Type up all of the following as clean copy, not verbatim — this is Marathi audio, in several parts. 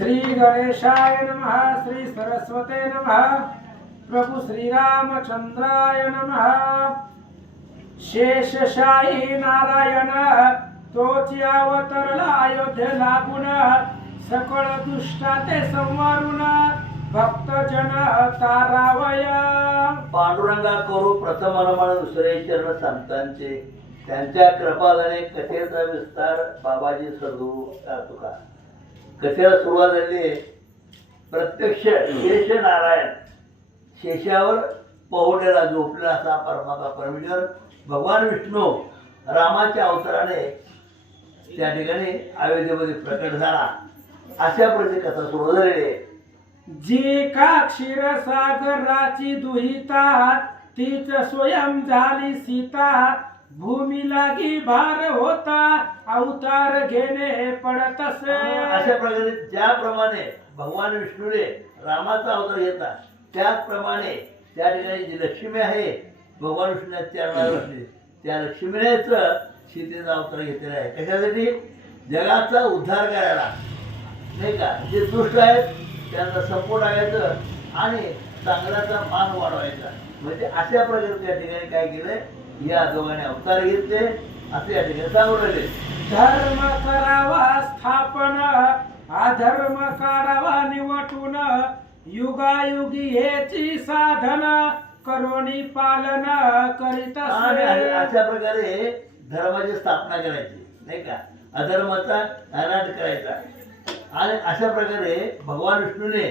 श्री गणेशाय नमः। श्री सरस्वते नमः। प्रभु श्री रामचंद्राय नमः। शेषशाही नारायण तोची अवतरला अयोध्ये लागून सकळ दुष्टाते संवारून भक्त जन तारावय। पांडुरंगा करू प्रथम मनमन दुसरे चरण संतांचे त्यांच्या कृपालाने कथेचा विस्तार बाबाजी सद्गुरू तुका कथेला सुरुवात झाली. प्रत्यक्ष शेष नारायण शेषावर पहोटेला झोपलेला असा परमात्मा परमेश्वर भगवान विष्णू रामाच्या अवताराने त्या ठिकाणी अयोध्येमध्ये प्रकट झाला. अशा प्रकारे कथा सुरू झालेली आहे. जी का क्षीरसागराची दुहिता तीच स्वयं झाली सीता. भूमी लागी भार होता अवतार घेणे पडतसे. अशा प्रकारे ज्याप्रमाणे भगवान विष्णूने रामाचा अवतार घेतला त्याचप्रमाणे त्या ठिकाणी जी लक्ष्मी आहे भगवान विष्णूच्या चरणावर बसली त्या लक्ष्मीनेच सीतेचा अवतार घेतलेला आहे. कशासाठी? जगाचा उद्धार करायला, नाही का. जे दुष्ट आहेत त्यांना संपूर्ण टाकायचं आणि चांगल्याचा मान वाढवायचा. म्हणजे अशा प्रकारे त्या ठिकाणी काय केलंय, या दोघांनी अवतार घेतले असे या ठिकाणी सांगून राहिले. धर्म करावा स्थापन अधर्म काढावा निवटून युगायुगी हेची साधन करोनी पालन करीत आणि असे. अशा प्रकारे धर्माची स्थापना करायची, नाही का. अधर्माचा नाश करायचा. आणि अशा प्रकारे भगवान विष्णूने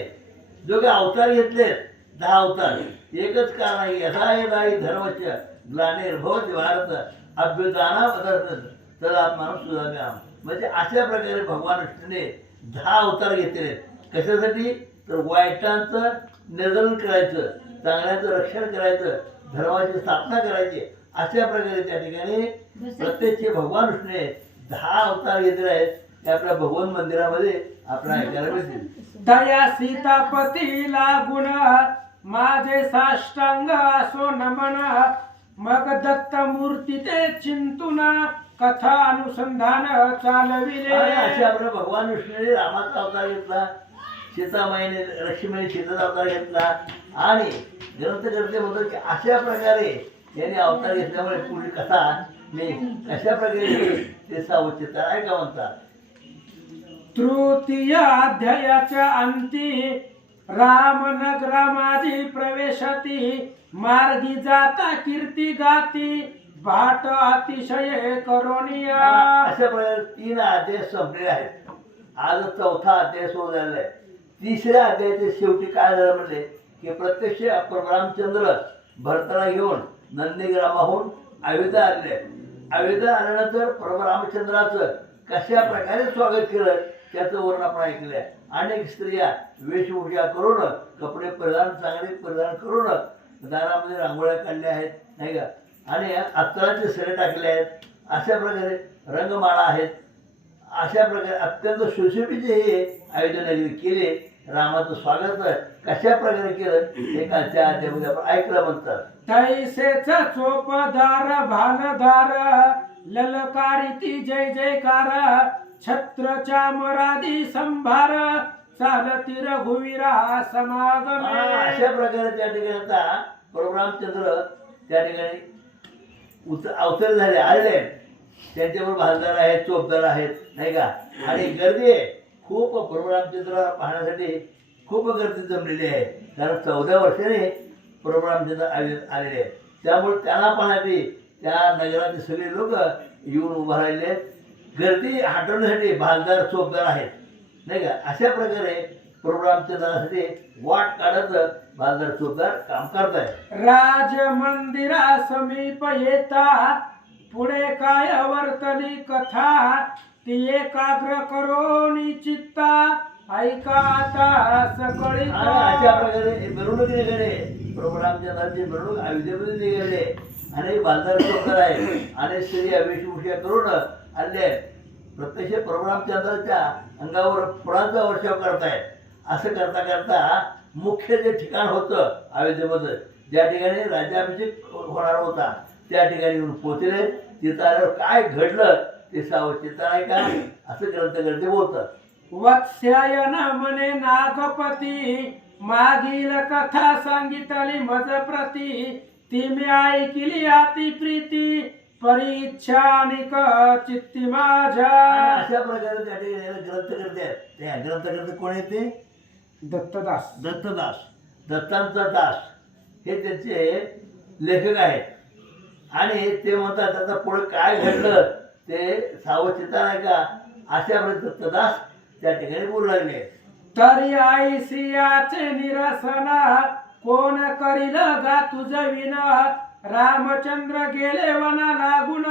जो काही अवतार घेतले 10 अवतार एकच कारण आहे. यथा यथा हि धर्मस्य ग्लानिर्भवति भारत अभ्युत्थाना पदार्थ तदात्मानं सुधाम्यहम्. म्हणजे अशा प्रकारे भगवान विष्णूने 10 अवतार घेतले. कशासाठी? तर वाईटांचं निर्मूलन करायचं, चांगल्याचं रक्षण करायचं, धर्माची स्थापना करायची. अशा प्रकारे त्या ठिकाणी प्रत्यक्ष भगवान विष्णूने 10 अवतार घेतले आहेत. ते आपल्या भगवान मंदिरामध्ये आपल्याला ऐकायला मिळतील. दया सीतापती लागुण माझे साष्टांग असो नमन. मग दत्त मूर्ती ते चिंतून कथा अनुसंधान चालविले. आणि अशा आपल्या भगवान विष्णूने रामाचा अवतार घेतला, सीतामाईने लक्ष्मीने सीतेचा अवतार घेतला. आणि ग्रंथकर्ते म्हणतो की अशा प्रकारे यांनी अवतार घेतल्यामुळे पुढील कथा मी कशा प्रकारे ते सावचित आहे का म्हणतात. तृतीय अध्यायाच्या अंती रामनगरा माझी प्रवेशती. मार्गी जाता कीर्ती गाती भाट अतिशय करोनिया. अशा प्रकारे 3 अध्याय संपलेले आहेत. आज 4था अध्याय सुरू झालेला आहे. 3ऱ्या अध्यायाच्या शेवटी काय झालं म्हणजे की प्रत्यक्ष रामचंद्र भरताला घेऊन नंदीग्रामाहून अयोध्या आले. अयोध्या आल्यानंतर प्रभू रामचंद्राचं कशा प्रकारे स्वागत केलं त्याचं वर्णन आपण ऐकलं आहे. अनेक स्त्रिया वेशभूषा करून कपडे चांगले परिधान करून दारामध्ये रांगोळ्या काढल्या आहेत, नाही का. आणि अत्तराचे सडे टाकले आहेत. अशा प्रकारे रंगमाळा आहेत. अशा प्रकारे अत्यंत सुशोभित हे अयोध्या नगरी केले. रामाचं स्वागत कशा प्रकारे केलं हे कालच्या अध्यायामध्ये आपण ऐकलं म्हणतात. तैसेच चोपदार भानदार ललकारिती जय जयकार. छत्रच्या मरादी संभार चालती रघुवीरा समागमे. अशा प्रकारे त्या ठिकाणी आता प्रभू रामचंद्र त्या ठिकाणी अवतरण झाले आले. त्यांच्याबरोबर भालदार आहेत, चोपदार आहेत, नाही का. आणि गर्दी आहे खूप. प्रभू रामचंद्र पाहण्यासाठी खूप गर्दी जमलेली आहे. कारण 14 वर्षाने प्रभू रामचंद्र आलेले आहेत. त्यामुळे त्यांना पाहण्यासाठी त्या नगरातील सगळे लोक येऊन उभा राहिले आहेत. गर्दी हटवण्यासाठी भालदार चोपदार आहेत, नाही का. अशा प्रकारे प्रभू रामचंद्रासाठी वाट काढत भालदार चोपदार काम करत आहेत. राज मंदिरा समीप येता पुढे काय वर्तली कथा. ती एकाग्र करोनी चित्ता ऐका आता सकळी. अशा प्रकारे मिरवणूक निघाले. प्रभू रामचंद्राची मिरवणूक अयोध्येमध्ये निघाले. आणि भालदार चोपदार आहे आणि स्त्रिया वेशभूषा करून आले आहेत. प्रत्यक्ष प्रभू रामचंद्राच्या अंगावर फुलांचा वर्षाव करतायत. असं करता करता मुख्य जे ठिकाण होतं अयोध्येमध्ये ज्या ठिकाणी राज्याभिषेक होणार होता त्या ठिकाणी येऊन पोहोचले. तिथं आल्यावर काय घडलं ते सावचित आहे का असं ग्रंथकर्ते बोलतात. वत्स्यायन म्हणे नागपती मागील कथा सांगितली मज प्रती ती मी ऐकली अति प्रीती परीच्छा निक चित्ती माझ्या. आणि अशा प्रकारे त्या ठिकाणी ग्रंथकर्ते आहेत. त्या ग्रंथकर्ते कोण आहेत ते? दत्तदास. दत्तदास, दत्तांचा दास हे त्याचे लेखक आहेत. आणि ते म्हणतात आता पुढे काय घडलं ते सावचिता नाही का अशा प्रकारे दत्तदास त्या ठिकाणी बोलू लागले. तरी ऐसियाचे निरसन कोण करील गा तुझ विन रामचंद्र गेले वना लागून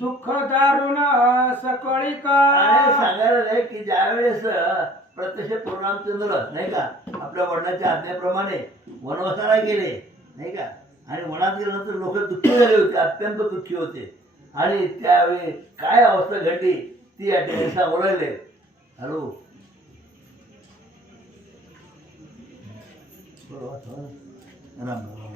दुःख दारुण सकळी आणि का. सांगायला नाही की ज्यावेळेस प्रत्यक्ष रामचंद्र नाही का आपल्या वडिलांच्या आज्ञेप्रमाणे वनवासाला गेले नाही का आणि वनात गेल्यानंतर लोक दुःखी झाले होते, अत्यंत दुःखी होते. आणि त्यावेळी काय अवस्था घडली ती या ठिकाणी सांगू लागले. हॅलो राम राम.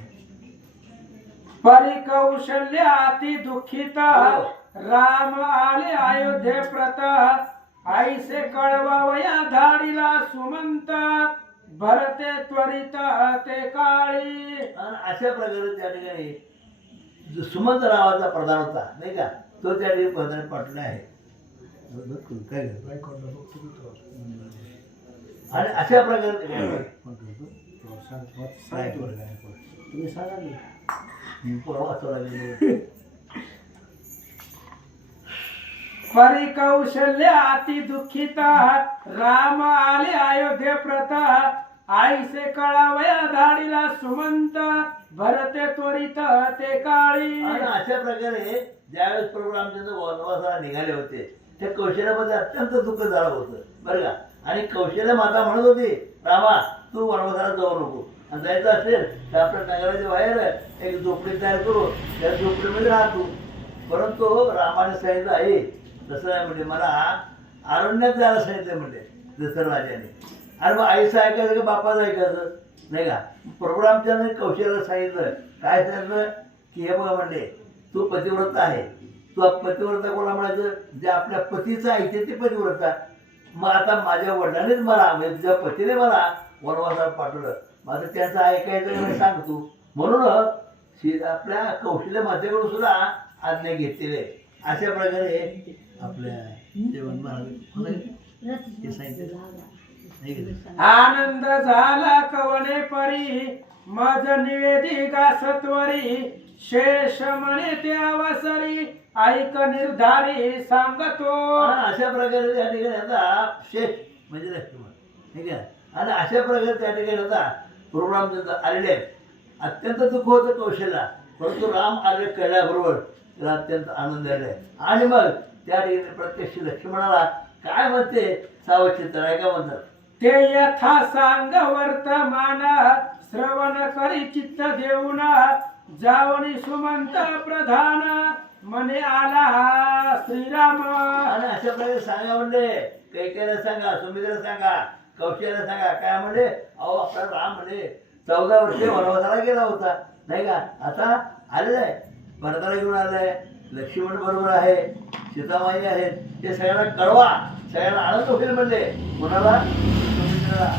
परी कौशल्य अति दुःखित राम आले अयोध्ये प्रत ऐसे कळवावया धाडीला सुमंत भरते त्वरित ते काळी. आणि अशा प्रकारे त्या ठिकाणी जो सुमंत नावाचा प्रधान होता नाही का तो त्या ठिकाणी प्रधान पाठवला आहे. काय आणि अशा प्रकारे तुम्ही सांगा ना. परी कौशल्य अति दुःखित राम आले अयोध्ये प्रत आईसे कळावया धाडीला सुमंत भरते त्वरित ते काळी. आणि अशा प्रकारे ज्यावेळेस प्रभू रामचंद्र वनवासाला निघाले होते त्या कौशल्यामध्ये अत्यंत दुःख झालं होतं बरं का. आणि कौशल्य माता म्हणत होती रामा तू वनवासाला जाऊ नको आणि जायचं असेल तर आपल्या नगराच्या बाहेर एक झोपडी तयार करू त्या झोपडीमध्ये राहतो. परंतु रामाने सांगितलं आहे तसं नाही म्हणजे मला अरण्यात जायला सांगितलं म्हणजे दशरथ राजाने. अरे मग आईचं ऐकायचं का बापाचं ऐकायचं नाही का. प्रभू रामचंद्राने कौशल्याला सांगितलं काय सांगितलं की हे बघा म्हणले तू पतिव्रता आहे. तू पतिव्रता कोणा म्हणायचं जे आपल्या पतीचं ऐकते ते पतिव्रता. मग आता माझ्या वडिलांनीच मला म्हणजे तुझ्या पतीने मला वनवासाला पाठवलं माझं त्याचं ऐकायचं मी सांगतो म्हणून आपल्या कौशल्य मातेकडून सुद्धा आज्ञा घेतलेली आहे. अशा प्रकारे आपल्या जेवण आनंद झाला कवने परी मज निवेदी गासत्वरी शेष म्हणे ते अवसरी ऐक निर्धारी सांगतो. अशा प्रकारे त्या ठिकाणी आता शेष म्हणजे लक्ष्मण ठीक आहे. आणि अशा प्रकारे त्या ठिकाणी आता प्रभू रामचंद्र आलेले अत्यंत दुःख होतं कौशल्या परंतु राम आले कळल्याबरोबर त्याला अत्यंत आनंद झालाय. आणि मग त्या ठिकाणी प्रत्यक्ष लक्ष्मणाला काय म्हणते सावचित्र आहे का म्हणतात ते यथा सांग वर्तमान श्रवण करी चित्त देऊन जावणी सुमंत प्रधान मने आला श्रीराम. आणि अशा प्रकारे सांगा म्हणले कैकेयला सांगा सुमित्रा सांगा कौशल्याला सांगा काय म्हणले अहो आपला राम म्हणजे 14 वर्षे वनवासाला गेला होता नाही का आता आलेला आहे भरताला घेऊन आलाय लक्ष्मण बरोबर आहे सीतामाई आहेत हे सगळ्यांना कळवा सगळ्यांना आनंद होईल म्हणले कोणाला सुमित्रेला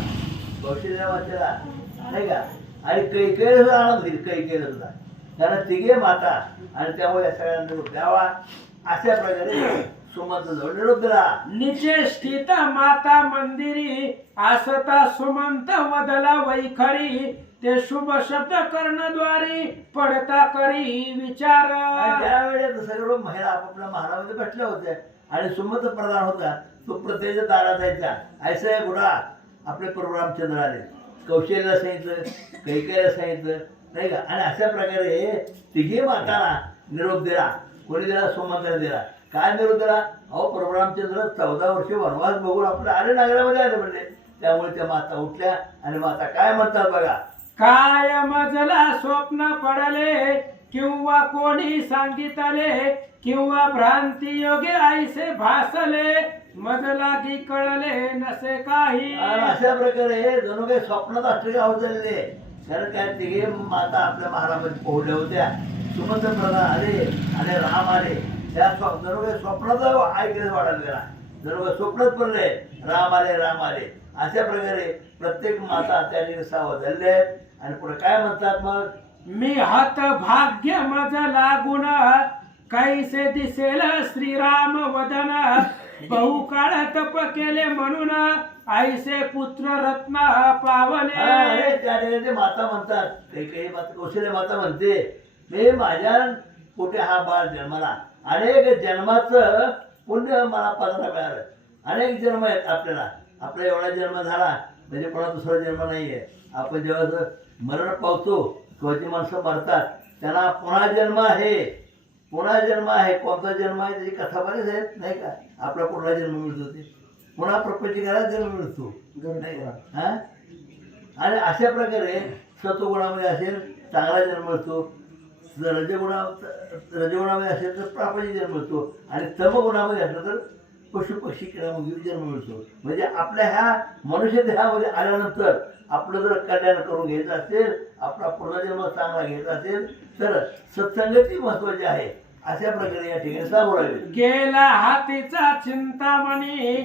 कौशल्या वाचेला नाही का. आणि कैकेयला सुद्धा आनंद होईल कैकेयला सुद्धा कारण तिघे माता आणि त्यामुळे या सगळ्यांना निरोप द्यावा अशा प्रकारे सुमंत जवळ निरोप दिला. निचे स्थित माता मंदिरी आसता सुमंत वदला वैखरी ते शुभ शब्द कर्णद्वारी पडता करी विचार. त्यावेळेस सर्व महिला आपापल्या महालामध्ये बसल्या होत्या आणि सुमंत प्रधान होता तो प्रत्येक दारात जायचा ऐसा गुडा आपले प्रभू रामचंद्र आले कौशल्याला सांगितलं कैकेयला सांगितलं नाही का. आणि अशा प्रकारे तिघे माताला निरोप दिला. कोणी दिला सुमंत्राने दिला. काय निरोप दिला अहो प्रभू रामचंद्र 14 वर्षे वनवास बघून आपल्या आले नगरामध्ये आले म्हणले. त्यामुळे त्या माता उठल्या आणि माता काय म्हणतात बघा काय मजला स्वप्न पडले किंवा कोणी सांगितले किंवा भ्रांती योगे ऐसे भासले मज लागी कळले नसे काही. अशा प्रकारे जणू काही स्वप्नात असले का होते कारण काय तिघे माता आपल्या महारामध्ये पोहल्या होत्या. सुमंत प्रधान आले आणि राम आले त्या जणू काही स्वप्नात ऐकले वाढायला गेला जर स्वप्नच पडले राम आले राम आले. अशा प्रकारे प्रत्येक माता त्या ठिकाणी सावध झालेल्या आहेत. आणि पुढे काय म्हणतात मग, मी हात भाग्य मज लागून कैसे दिसेल श्रीराम वदन बहुकाळ तप केले म्हणून ऐसे पुत्र रत्न पावले. आणि त्या ठिकाणी ते माता म्हणतात, काही माता कौशल्य माता म्हणते, मी माझ्या पोटी हा बाळ जन्माला, अनेक जन्माचं पुण्य मला पदरा मिळालं. अनेक जन्म आहेत आपल्याला. आपला एवढा जन्म झाला म्हणजे कोणा दुसरा जन्म नाहीये. आपण जेव्हा मरण पावतो किंवा ती माणसं मरतात त्यांना पुन्हा जन्म आहे, पुन्हा जन्म आहे. कोणता जन्म आहे त्याची कथा बरेच आहेत नाही का. आपला कुठला जन्म मिळतो ते पुन्हा प्रपंचिकाला जन्म मिळतो नाही का. हा, आणि अशा प्रकारे सत्वगुणामध्ये असेल चांगला जन्म मिळतो, रजगुणामध्ये असेल तर प्रापंचिक जन्म मिळतो, आणि तमगुणामध्ये असलं तर पशु पक्षी किंवा जन्म मिळतो. म्हणजे आपल्या ह्या मनुष्य देहामध्ये आल्यानंतर आपलं जर कल्याण करून घ्यायचं असेल, आपला पुढचा जन्म चांगला घ्यायचा असेल तर सत्संगती महत्वाची आहे. अशा प्रकारे या ठिकाणी सांगू राहिले. गेला हातीचा चिंतामणी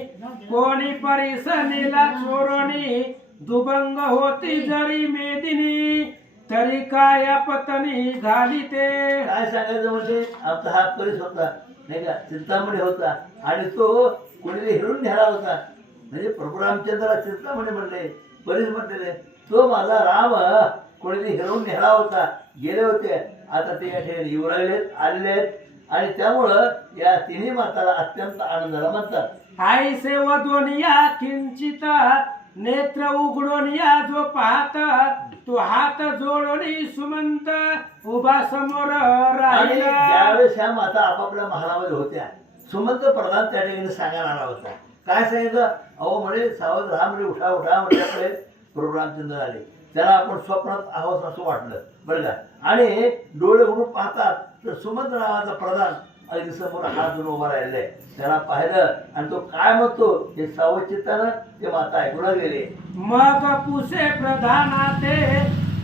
कोणी परिस नेला चोरणी दुभंग होती जरी मेदिनी तरी काय पतनी घाली ते. काय सांगायचं म्हणजे आमचा हा परिस होता नाही का, चिंतामणी होता, आणि तो कोणीतरी हिरून न्याला होता. म्हणजे प्रभू रामचंद्र चिंतामणी म्हणले, परिस म्हणलेले. तो माझा राम कोणीतरी हिरून न्याला होता, गेले होते. आता ते या ठिकाणी येऊ राहिलेत, आलेले आहेत. आणि त्यामुळं या तिन्ही माताला अत्यंत आनंद झाला म्हणतात. ऐसे वदोनिया किंचित नेत्र उघडून या जो पाहता तो हात जोडून सुमंत उभा समोर आणि राहिला. ज्यावेळेस ह्या माता आपापल्या महालामध्ये होत्या, सुमंत प्रधान त्या ठिकाणी सांगायला आला होता. काय सांगितलं, अहो म्हणे सावध राहा, म्हणजे उठा उठा म्हटल्याकडे प्रभू रामचंद्र आले. त्याला आपण स्वप्नात आहोत असं वाटलं बरं का. आणि डोळे उघडून पाहतात तर सुमंत नावाचा प्रधान अगदी समोर हात धरून उभा राहिलाय. त्याला पाहिलं आणि तो काय म्हणतो हे सावचित्तानं ते माता ऐकून गेले. मग पुसे प्रधानाते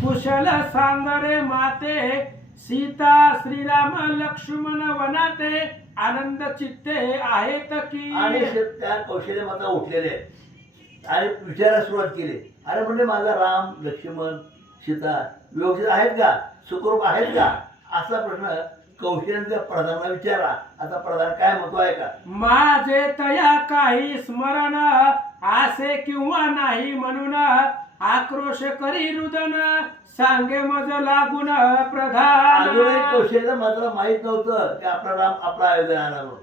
कुशल सांगरे माते सीता श्रीराम लक्ष्मण वनाते आनंद चित्ते आहेत की. आणि त्या कौशल्य माता उठलेले आहेत आणि विचारायला सुरुवात केली. अरे म्हणजे माझा राम लक्ष्मण सीता व्यवस्थित आहेत का, सुखरूप आहेत का, असा प्रश्न कौशल्य प्रधानाला विचारा. आता प्रधान काय म्हणतो आहे का, माझे तया काही स्मरण असे किंवा नाही म्हणून आक्रोश करी रुदन सांगे मज लागून प्रधान. अजूनही कौशल्य मात्र माहित नव्हतं की आपला राम आपला आयोजन आला म्हणून.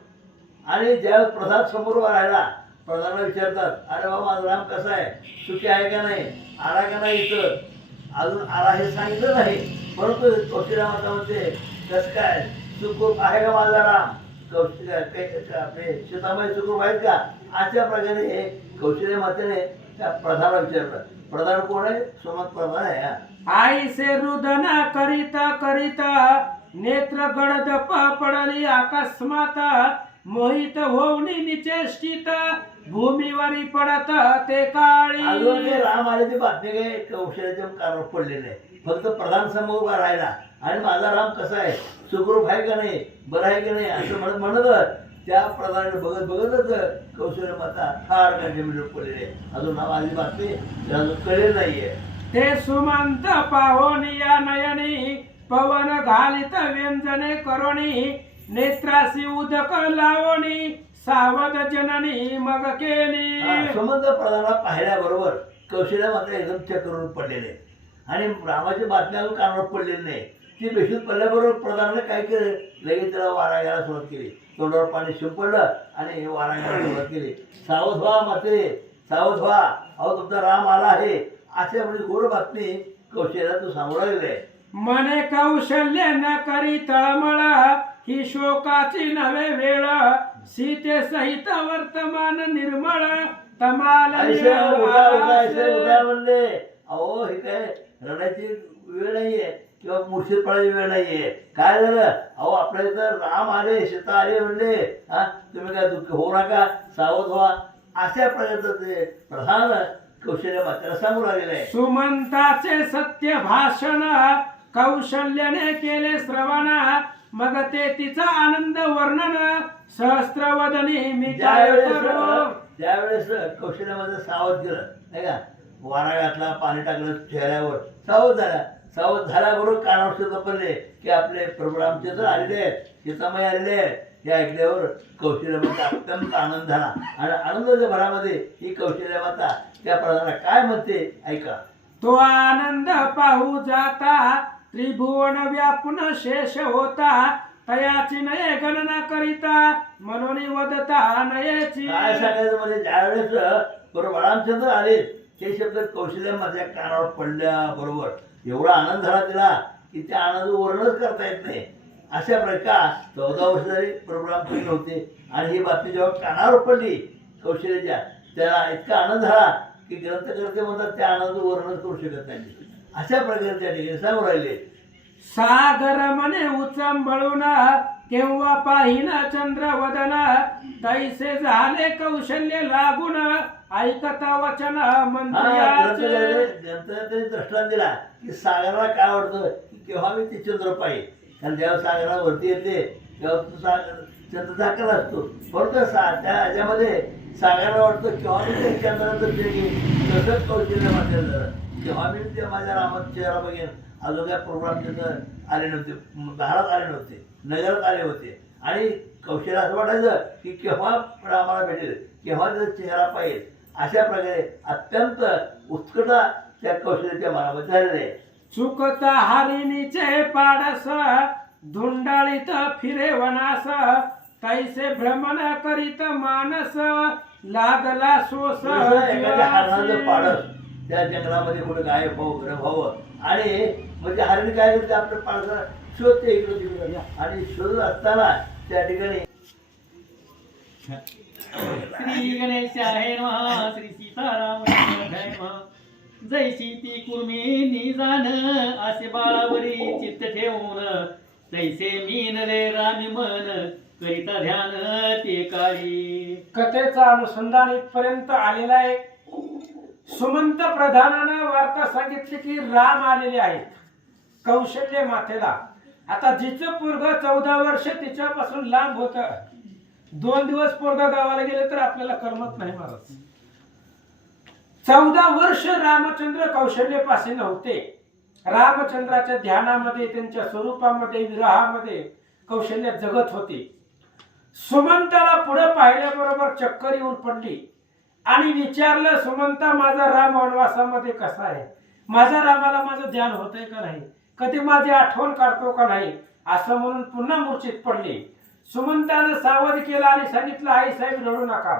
आणि ज्यावेळेस प्रधान समोर उभा राहिला, प्रधानाला विचारतात, अरे बाबा माझा राम कसा आहे, सुखी आहे का नाही, आला का नाही. इथं अजून आला हे सांगितलं नाही, परंतु कौशल्य माता म्हणते कसं काय सुखरूप आहे का माझा राम, कौशल्य आपले सीतामाई सुखरूप आहेत का. अशा प्रकारे हे कौशल्य मातेने त्या प्रधानाला विचारलं. प्रधान कोण आहे, सुमंत प्रधान आहे. आईसे रुदन करिता करिता नेत्र गडद पडली अकस्मात मोहित होऊनी निचेष्टित भूमीवरी पडत ते काळी. अजून काही राम आल्याची बातमी काही कौशल्याच्या कारण पडले नाही. फक्त प्रधान समोर उभा राहिला आणि माझा राम कसा आहे, सुखरूप आहे का नाही, बरं आहे की नाही असं म्हणत त्या प्रधानाने बघत बघतच कौशल्य माता फार मिळून पडलेले. अजून नाव आली बातमी त्याला अजून कळलेलं नाहीये. ते सुमंत पाहोनी या नयनी पवन घालित व्यंजने करोनी नेत्रासी उदक लावणी सावध जननी मग केली. सुमंत प्रधानाला पाहिल्याबरोबर कौशल्य मात्र एकदम चक्रून पडलेले आणि रामाची बातमी अजून कानावर पडलेली नाही. ती बेशूत पडल्याबरोबर प्रधानाने काय केलं, लगेच त्याला वारा घ्यायला सुरुवात केली. तोंडावर पाणी शिंपडलं आणि वारा घ्यायला सुरुवात केली. सावध व्हा माते, सावध व्हा, अहो तुमचा राम आला आहे. अशा म्हणजे गोड बातमी कौशल्याला तू सांगू राहिले. मने कौशल्य न करी तळमळ ही शोकाची नवे वेळ सीते सहित वर्तमान निर्मळ तमाल उद्या म्हणले, अहो हे काय रडायची वेळ नाहीये किंवा मूर्छित पडायची वेळ नाहीये. काय झालं, अहो आपल्या इथं राम आले, सीता आले म्हणले, हा तुम्ही काय दुःख होऊ नका, सावध व्हा. अशा प्रकारचं ते प्रधान कौशल्य मातेला सांगू लागलेलं आहे. सुमंताचे सत्य भाषण कौशल्याने केले श्रवण मग ते तिचा आनंद वर्णन सहस्त्रवदनी मी काय करू. त्यावेळेस कौशल्यामध्ये सावध केलं नाही का, वारा घातला, पाणी टाकलं चेहऱ्यावर, सावध झाला. सावध झाल्याबरोबर कानावर सुद्धा पडले की आपले प्रभू रामचंद्र आलेले आहेत, सीतामाई आलेले आहेत. हे ऐकल्यावर कौशल्यामाता अत्यंत आनंद झाला आणि आनंदाच्या भरामध्ये ही कौशल्या माता त्या प्रधानाला काय म्हणते ऐका. तो आनंद पाहू जाता त्रिभुवन व्यापून शेष होता, तयाची नये गणना करिता म्हणून वदता नयेची. काय सांगायचं म्हणजे ज्यावेळेस बरोबर रामचंद्र आले ते शब्द कौशल्या माझ्या कानावर पडल्याबरोबर एवढा आनंद झाला तिला की त्या आनंद वर्णनच करता येत नाही. अशा प्रकार 14 वर्ष झाली प्रभू रामचंद्र होते आणि ही बातमी जेव्हा कानावर पडली कौशल्याच्या, त्याला इतका आनंद झाला की ग्रंथकर्ते म्हणतात त्या आनंद वर्णन करू शकत नाही. अशा प्रकारे त्या ठिकाणी सांगू राहिले. सागर मने उचंबळून केव्हा पाहिना चंद्रवदन, तैसे झाले कौशल्य लागून ऐकता वचन मंत्र्याचे. ग्रंथकर्त्याने दृष्टांत दिला की सागराला काय वाटतं की केव्हा मी ती चंद्र पाहिजे, कारण जेव्हा सागराला वरती येते तेव्हा तो सागर चंद्र झाकला असतो. बरोबर त्या ह्याच्यामध्ये सागराला वाटतं केव्हा मी ते चंद्राचं ते घेईन. तसंच कौशल्य म्हटलं जेव्हा मी ते माझ्या रामाचा चेहरा बघेन. अजून काय प्रोग्राम तिथं आले नव्हते, दारात आले नव्हते, नगरात आले होते आणि कौशल्य असं वाटायचं की केव्हा रामाला भेटेल, केव्हा त्याचा चेहरा पाहिजे. अशा प्रकारे अत्यंत उत्कटा त्या कौशल्याच्या मनामध्ये झालेले आहे. चुकता हरिणीचे पाडस धुंडाळीत फिरे वनास, तैसे भ्रमण करीत मानस लागला सोस. एखाद्या हरणाचं पाडस त्या जंगलामध्ये कुठे गायब व्हावं आणि म्हणजे हरिण काय करते आपल्या पाडसाला शोधते इकडे तिकडे आणि शोधत असताना त्या ठिकाणी श्री गणेशाय नमः. श्री सीताराम जैसी ती कुर्मी निजान, असे बाळावरी चित्त ठेवून, तैसे मीनले रामी मन करिता ध्यान ते काळी. कथेचा अनुसंधान इथपर्यंत आलेला आहे. सुमंत प्रधानानं वार्ता सांगितली की राम आलेले आहेत कौशल्य मातेला. आता जिचं पोरग 14 वर्ष तिच्यापासून लांब होत, 2 दिवस पोरग गावाला गेले तर आपल्याला करमत नाही महाराज. 14 वर्ष रामचंद्र कौशल्यपाशी नव्हते. रामचंद्राच्या ध्यानामध्ये, त्यांच्या स्वरूपामध्ये, विरहामध्ये कौशल्य जगत होते. सुमंताला पुढे पाहिल्याबरोबर चक्कर येऊन पडली आणि विचारलं, सुमंता माझा राम वनवासामध्ये कसा आहे, माझ्या रामाला माझं ध्यान होतंय का नाही, कधी माझी आठवण काढतो का नाही, असं म्हणून पुन्हा मूर्छित पडली. सुमंतानं सावध केलं आणि सांगितलं, आई साहेब रडू नका,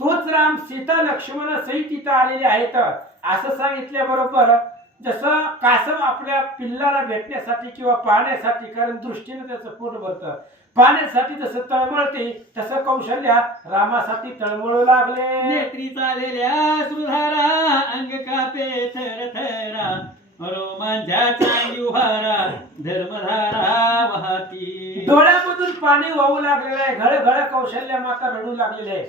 तोच राम सीता लक्ष्मण सहित इथं आलेले आहेत. असं सांगितल्याबरोबर जसं कासव आपल्या पिल्लाला भेटण्यासाठी किंवा पाहण्यासाठी, कारण दृष्टीने त्याचं पोट भरतं, पाण्यासाठी जसं तळमळते तसं कौशल्या रामासाठी तळमळू लागले. नेत्री चालेल्या सुधारा, अंग कापे थर थरा, रोमांचाचा युहारा, धर्मधारा वाहती. डोळ्यामधून पाणी वाहू लागलेलं आहे, घळ कौशल्या माता रडू लागलेले आहे.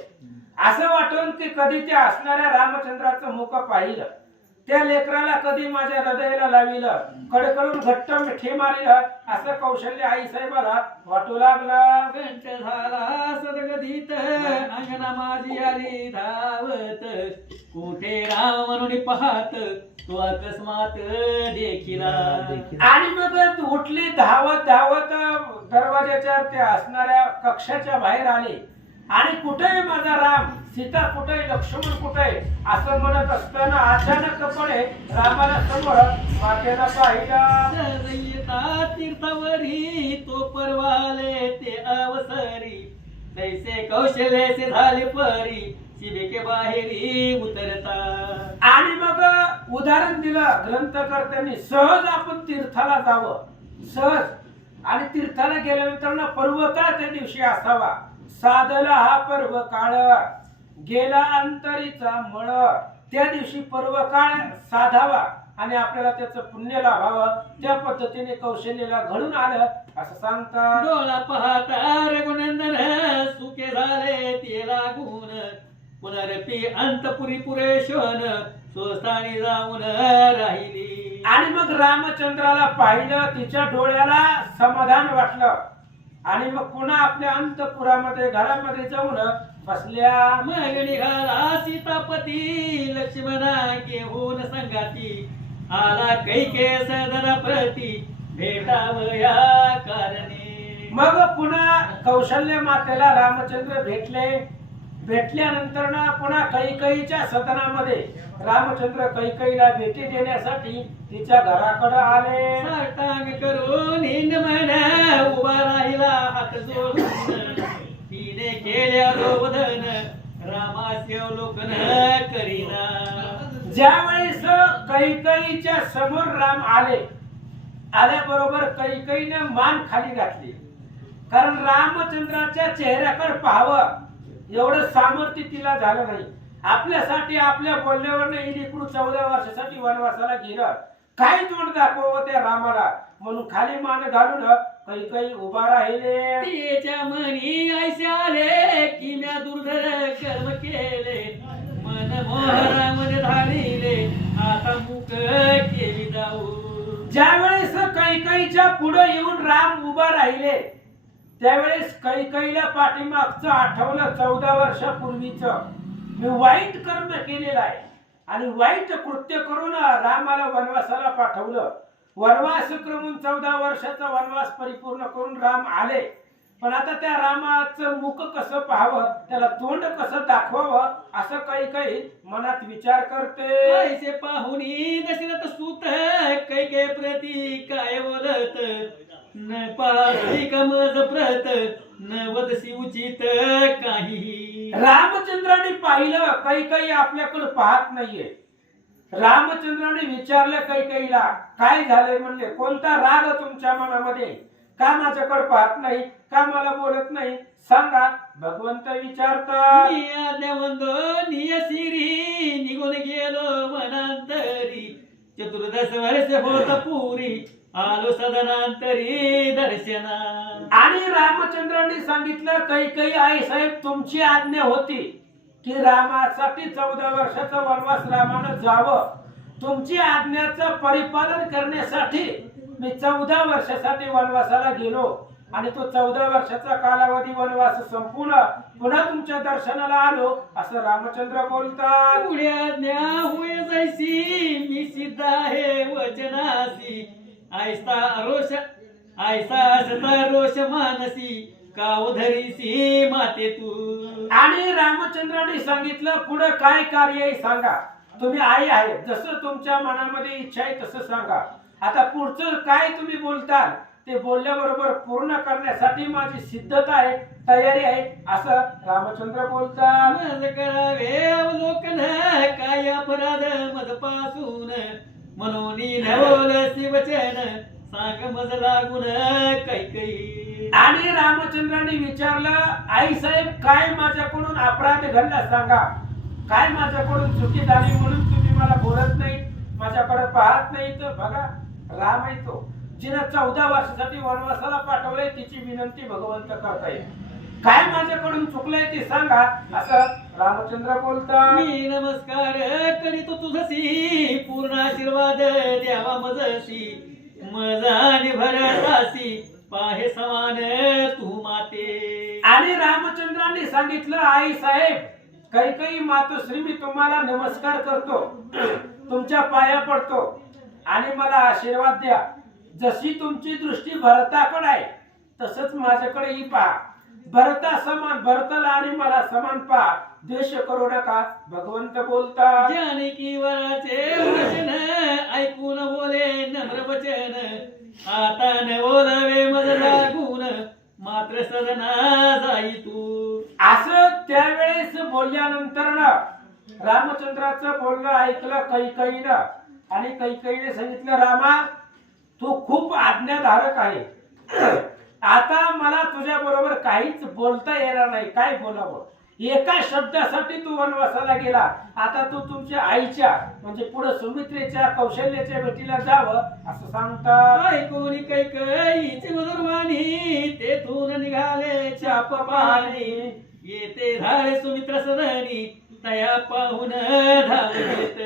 असं वाटून की कधी त्या असणाऱ्या रामचंद्राचं मुख पाहिलं, त्या लेकराला कधी माझ्या हृदयाला लाविलं, कडकडून घट्ट मिठी मारिलं, असं कौशल्य आई साहेबाला वाटू लागलं. कंठ झाला सदगदित, अंगणा माझी आली धावत, कुठे राम म्हणून पाहत, तो अकस्मात देखिला. आणि मग उठली धावत धावत दरवाजाच्या त्या असणाऱ्या कक्षाच्या बाहेर आले आणि कुठे माझा राम, सीता कुठे, लक्ष्मण कुठे, असं म्हणत असताना अचानकपणे रामाला समोर मातेला पाहिलं. येता तीर्थावरी तो परवाले ते अवसरी, तैसे कौशल्याचे झाले परी, शिबिके बाहेरी उतरता. आणि मग उदाहरण दिलं ग्रंथकर्त्यांनी, सहज आपण तीर्थाला जावं, सहज. आणि तीर्थाला गेल्यानंतर ना पर्वकाळ त्या दिवशी असावा. साधला हा पर्व काळ, गेला अंतरीचा मळ. त्या दिवशी पर्वकाळ साधावा आणि आपल्याला त्याचं पुण्य लाभावं, त्या पद्धतीने कौशल्याला घडून आलं असं सांगतात. डोळा पाहता रघुनंदन, सुखे झाले ते लागून, पुनरपी अंतपुरी पुरेशन, स्वस्थानी जाऊन राहिली. आणि मग रामचंद्राला पाहिलं, तिच्या डोळ्याला समाधान वाटलं, आणि मग पुन्हा आपल्या अंतपुरामध्ये घरामध्ये जाऊन बसल्या. मग निघाला सीतापती लक्ष्मणा घेऊन संगाती आला कैके सदनपती भेटावया कारणे. मग पुन्हा कौशल्य मातेला रामचंद्र भेटले. भेटल्यानंतर ना पुन्हा कैकेयीच्या सदनामध्ये रामचंद्र कैकेयीला भेटी देण्यासाठी तिच्या घराकडे आले. साष्टांग करून हिंद म्हणा उभा राहिला हात जोडून तिने केल्या दोधन रामास्य अवलोकन करीना. ज्यावेळेस कैकेयीच्या समोर राम आले. आल्याबरोबर कैकेयीने मान खाली घातली, कारण रामचंद्राच्या चेहऱ्याकडे पाहावं एवढं सामर्थ्य तिला झालं नाही. आपल्यासाठी आपल्या बोलण्यावर इकडून 14 वर्षासाठी वनवासाला गेलं, काय तोंड दाखवावं त्या रामाला, म्हणून खाली मान घालून कैकेयी उभा राहिले. तिच्या मनी ऐसे आले की म्या दुर्धर कर्म केले मन मोहरामध्ये धाडिले आता मुक केली जाऊ. ज्यावेळेस कैकेयीच्या पुढे येऊन राम उभा राहिले त्यावेळेस कैकेयीला पाठीमागचं आठवलं. 14 वर्षापूर्वीचं मी वाईट कर्म केलेलं आहे आणि वाईट कृत्य करून रामाला वनवासाला पाठवलं. वनवास करून 14 वर्षाचा वनवास परिपूर्ण करून राम आले. पण आता त्या रामाचं मुख कसं पाहावं, त्याला तोंड कसं दाखवावं, असं कैकेयी मनात विचार करते. ऐसे पाहुनी दशरथ सूत कैके प्रती काय बोलत न पाहती कमज प्रत न वदसी उचित काही. रामचंद्राने पाहिलं कैकेयी आपल्याकडे पाहत नाहीये. रामचंद्राने विचारलं कैकेयीला, काय झालंय म्हणले, कोणता राग तुमच्या मनामध्ये, का माझ्याकडे पाहत नाही, का मला बोलत नाही, सांगा. भगवंत विचारतात. मी आज्ञावंतो नियसिरी निघून गेलो वनांतरी 14 वर्ष होत पुरी आलो सदनांतरी दर्शना. आणि रामचंद्रांनी सांगितलं, कैकेयी आई साहेब तुमची आज्ञा होती की रामासाठी 14 वर्षाचा वनवास रामानं जावं. तुमची आज्ञाचं परिपालन करण्यासाठी मी 14 वर्षासाठी वनवासाला गेलो आणि तो 14 वर्षाचा कालावधी वनवास संपून पुन्हा तुमच्या दर्शनाला आलो, असं रामचंद्र बोलतात. पुढे आज्ञा होय जैसी मी सिद्ध आहे वचनासी ऐसा असता रोष मानसी काव धरीसी माते तू. आणि रामचंद्राने सांगितलं, पुढे काय कार्य आहे सांगा. तुम्ही आई आहे, जसं तुमच्या मनामध्ये इच्छा आहे तसं सांगा. आता पुढचं काय तुम्ही बोलताल ते बोलल्याबरोबर पूर्ण करण्यासाठी माझी सिद्धता आहे, तयारी आहे, असं रामचंद्र बोलतात. मज करावे अवलोकन काय अपराध मज पासून म्हणून नवल शिवचन सांग मज लागून कैकेयी. आणि रामचंद्राने विचारलं, आई साहेब काय माझ्याकडून अपराध घडला सांगा, काय माझ्याकडून चुकी झाली म्हणून तुम्ही मला बोलत नाही, माझ्याकडे पाहत नाही. तर बघा राम आहे तो जिने 14 वर्षासाठी वनवासाला पाठवलंय, तिची विनंती भगवंत करताय, काय माझ्याकडून चुकलंय ते सांगा, असं रामचंद्र बोलतात. मी नमस्कार करीतो तुझसी पूर्ण आशीर्वाद द्यावा मजसी मजाने भरतासी पाहे समान तू माते. आणि रामचंद्रांनी सांगितलं, आई साहेब कैकेयी मातोश्री मी तुम्हाला नमस्कार करतो, तुमच्या पाया पडतो आणि मला आशीर्वाद द्या. जशी तुमची दृष्टी भरताकडे आहे तसंच माझ्याकडेही पहा. भरता समान, भरताला आणि मला समान पहा, द्वेष करू नका, भगवंत बोलतात. जानकी वराचे वचन ऐकून बोले नम्र वचन आता न बोलावे मज लागून मात्र सदना जाई तू. असं त्यावेळेस बोलल्यानंतर ना रामचंद्राचं बोलणं ऐकलं कैकेयीनं आणि कैकेयीने सांगितलं, रामा तू खूप आज्ञाधारक आहे, आता मला तुझ्या बरोबर काहीच बोलता येणार नाही, काय बोलावं. एका शब्दासाठी तू वनवासाला गेला, आता तू तुमच्या आईच्या म्हणजे पुढे सुमित्रेच्या कौशल्याच्या भेटीला जावं असं सांगतात. ऐकून कैकेयीची मधुरवाणी तेथून निघाले चाप पाणी येते झाले सुमित्र सदनी तया पाहून धावत.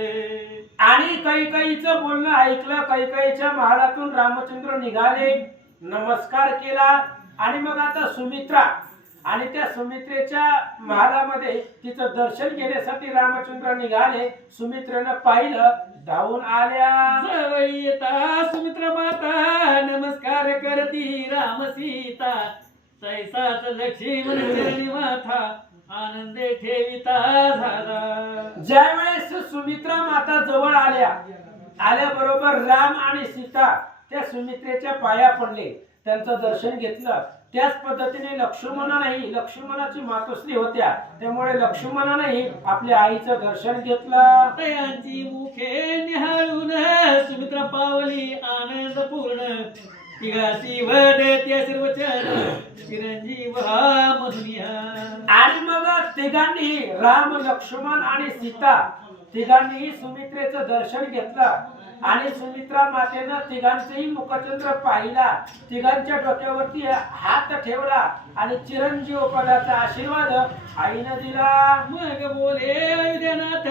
आणि कैकेयीचं बोलणं ऐकलं, कैकेयीच्या महालातून रामचंद्र निघाले, नमस्कार केला आणि मग आता सुमित्रा आणि त्या सुमित्रेच्या महालामध्ये तिचं दर्शन घेण्यासाठी रामचंद्र निघाले. सुमित्रेनं पाहिलं, धावून आल्या. जवळी येता सुमित्रा माता नमस्कार करती राम सीता. तैसाच लक्ष्मण चरणी माथा आनंदे ठेविता झाला. ज्यावेळेस सुमित्रा माता जवळ आल्याबरोबर राम आणि सीता त्या सुमित्रेच्या पाया पडले, त्यांचं दर्शन घेतलं. त्याच पद्धतीने लक्ष्मणाची मातोश्री होत्या, त्यामुळे लक्ष्मणानेही आपल्या आईचं दर्शन घेतलं. तयांची मुखे निहाळून सुमित्रा पावली आनंद पूर्ण. तिघासी वदत्या सर्वचन चिरंजीव हा म्हणून. आणि मग तिघांनी राम, लक्ष्मण आणि सीता तिघांनी सुमित्रेचं दर्शन घेतलं. आणि सुमित्रा मातेनं तिघांचेही मुखचंद्र पाहिला, तिघांच्या डोक्यावरती हात ठेवला आणि चिरंजीव पदाचा आशीर्वाद आईनं दिला. मग बोले अयोध्यानाथ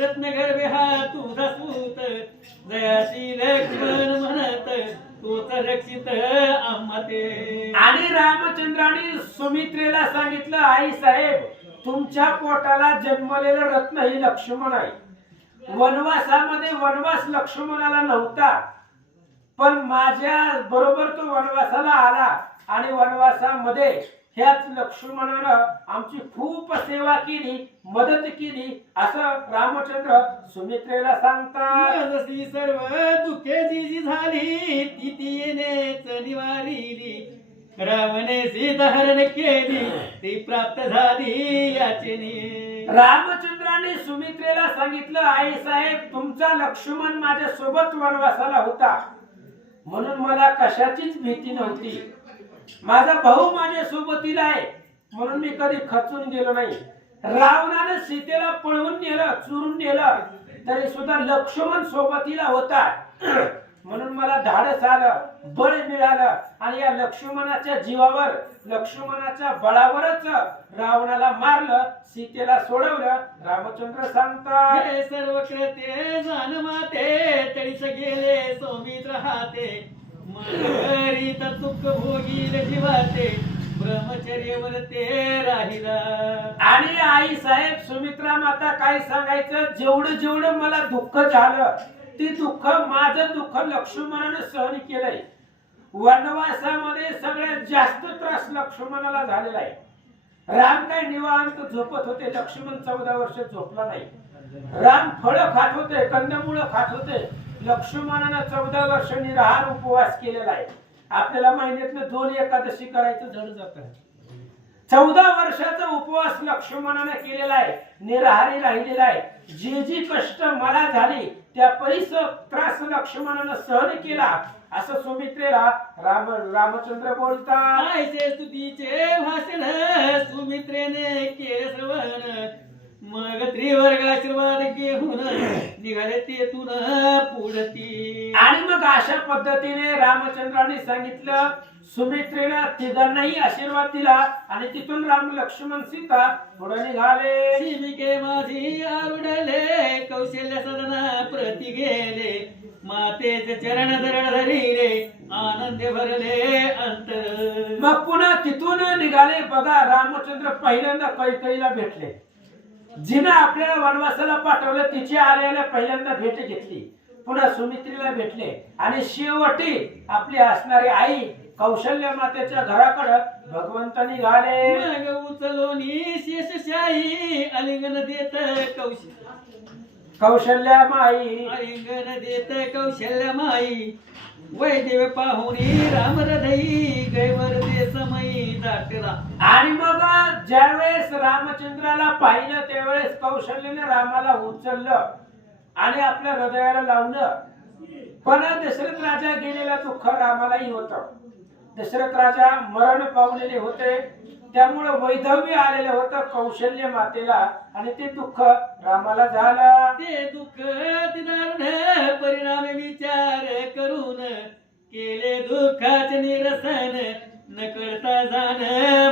रत्नगर्भे हा तुझा सूत. जयाची लक्ष्मण म्हणत तोच रक्षित आम्हा ते. आणि रामचंद्राने सुमित्रेला सांगितलं, आई साहेब, तुमच्या पोटाला जन्मलेलं रत्न ही लक्ष्मण आहे. वनवासामध्ये वनवास लक्ष्मणाला नव्हता, पण माझ्या बरोबर तो वनवासाला आला आणि वनवासामध्ये ह्याच लक्ष्मणानं आमची खूप सेवा केली, मदत केली, असं रामचंद्र सुमित्रेला सांगतात. जशी सर्व दुःखे जी झाली ती येणेच निवारिली. रावणे सीता हरण केली ती प्राप्त झाली याचेने. रामचंद्राने सुमित्रेला सांगितलं, आई साहेब, तुमचा लक्ष्मण माझ्या सोबत वनवासाला होता म्हणून मला कशाचीच भीती नव्हती. माझा भाऊ माझ्या सोबतीला आहे म्हणून मी कधी खचून गेलो नाही. रावणाने सीतेला पळवून नेलं, चोरून नेलं, तरी सुद्धा लक्ष्मण सोबतीला होता म्हणून मला धाडस आलं, बळ मिळालं आणि या लक्ष्मणाच्या जीवावर, लक्ष्मणाच्या बळावरच रावणाला मारलं, सीतेला सोडवलं. रामचंद्र सांगतात, हे सर्व कृत्ये जाण माते तळीस गेले सौमित्र हाते. मगरीत दुःख भोगील जीवाते ब्रह्मचर्यवर ते राहिला. आणि आई साहेब, सुमित्रा माता काय सांगायचं, जेवढं मला दुःख झालं ते दुःख, माझं दुःख लक्ष्मणाने सहन केलंय. वनवासामध्ये सगळ्यात जास्त त्रास लक्ष्मणाला झालेला आहे. राम काय निवांत झोपत होते, लक्ष्मण 14 वर्ष झोपला नाही. राम फळं खात होते, कंदमुळं खात होते. लक्ष्मणानं 14 वर्ष निराहार उपवास केलेला आहे. आपल्याला महिन्यातलं 2 एकादशी करायचं जड जात. 14 वर्षाचा उपवास लक्ष्मणाने केलेला आहे, निराहारी राहिलेला आहे. जी कष्ट मला झाली त्या परीस त्रास लक्ष्मणाने सहन केला, असं सुमित्रेला रामचंद्र बोलतात. आयचे स्तुतीचे भाषण सुमित्रेने केले श्रवण. मग त्रिवर्ग आशीर्वाद घेऊन निघाले तेथून पुढती. आणि मग अशा पद्धतीने रामचंद्राने सांगितलं, सुमित्रेला तिघांनाही आशीर्वाद दिला आणि तिथून राम, लक्ष्मण, सीता पुढे निघाले. शिविके माझी आरुडले कौशल्य सदना प्रति गेले. मातेचे चरण धरण धरिले आनंद भरले अंतर. मग पुन्हा तिथून निघाले. बघा, रामचंद्र पहिल्यांदा कैकेयीला भेटले. जिनं आपल्याला वनवासाला पाठवलं तिची आलेल्या पहिल्यांदा भेट घेतली. पुन्हा सुमित्रेला भेटले आणि शेवटी आपली असणारी आई कौशल्य मातेच्या घराकडे भगवंत निघाले. मग उचलोनी शेषशाही आलिंगन देत कौशल्या माई, आलिंगन देत कौशल्य माई. वैदेव पाहुणी राम हृदयी गैवर ते समयी दाटला. आणि मग ज्यावेळेस रामचंद्राला पाहिलं त्यावेळेस कौशल्याने रामाला उचललं आणि आपल्या हृदयाला लावलं. पण दशरथ राजा गेलेला दुःख रामालाही होतं. दशरथ राजा मरण पावलेले होते, त्यामुळे वैधव्य आलेलं होतं कौशल्य मातेला आणि ते दुःख रामाला झालं. ते दुःख दारुण परिणाम विचार करून केले दुःखाचे निरसन न कळता जाण